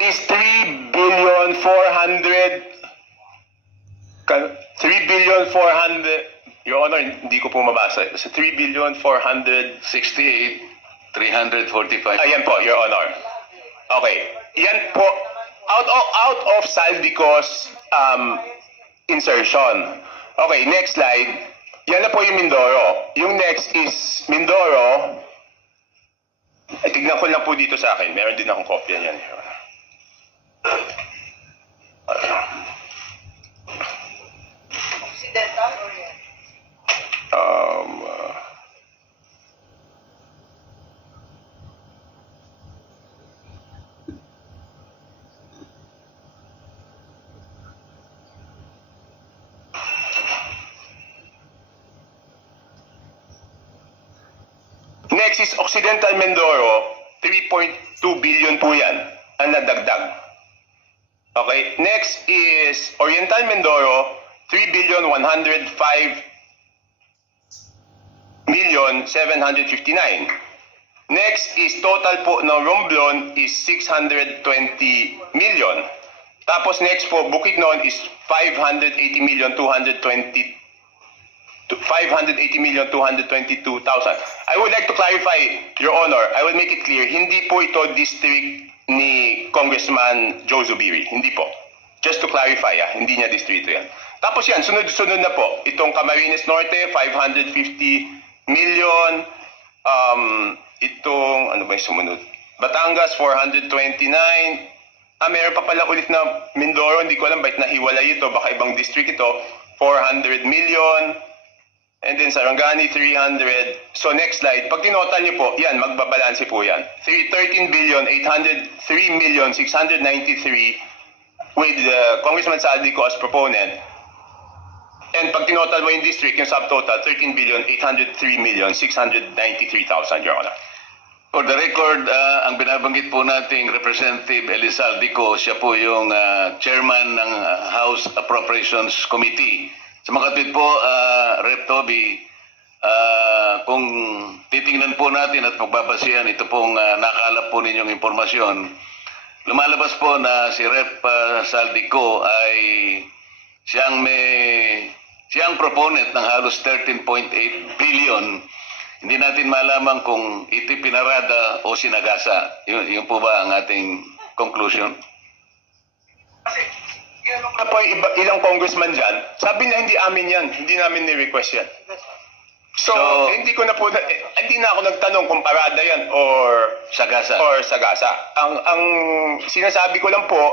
is 3,400,000,000, Your Honor, hindi ko po mabasa. Sa 3,400,000,000. 345. Ayan po, Your Honor. Okay. Yan po, out of Saldico's insertion. Okay, next slide. Yan na po yung Mindoro. Yung next is Mindoro. Ay, tignan ko lang po dito sa akin. Meron din akong kopya niyan, Your Honor. Occidental or yan? Next is Occidental Mindoro, 3.2 billion po yan ang nadagdag. Okay, next is Oriental Mindoro, 3,105,759,000. Next is total po ng Romblon is 620 million. Tapos next po, Bukidnon is 580,222,000. I would like to clarify, Your Honor, I will make it clear, hindi po ito district ni Congressman Joe Zubiri. Hindi po. Just to clarify, hindi niya distrito yan. Tapos yan, sunod-sunod na po. Itong Camarines Norte, 550 million. Itong, ano ba yung sumunod? Batangas, 429. Meron pa pala ulit na Mindoro. Hindi ko alam bakit nahiwalay ito. Baka ibang district ito. 400 million. And then Sarangani, 300. So next slide. Pag tinotal niyo po, yan, magbabalanse po yan. 13,803,693 with Congressman Saldico as proponent. And pag tinotal mo yung district, yung subtotal, 13,803,693,000, Your Honor. For the record, ang binabanggit po nating Representative Elizaldico, siya po yung chairman ng House Appropriations Committee. Sa makatwid po, Rep. Toby, kung titingnan po natin at magbabasihan ito pong nakalap po ninyong impormasyon, lumalabas po na si Rep. Saldico ay siyang proponent ng halos 13.8 billion. Hindi natin malaman kung ito pinarada o sinagasa. Yun po ba ang ating conclusion? Ano po ilang congressman dyan, sabi niya hindi amin yan, hindi namin ni-request yan. So hindi na ako nagtanong kung parada yan or Sagasa. Ang sinasabi ko lang po,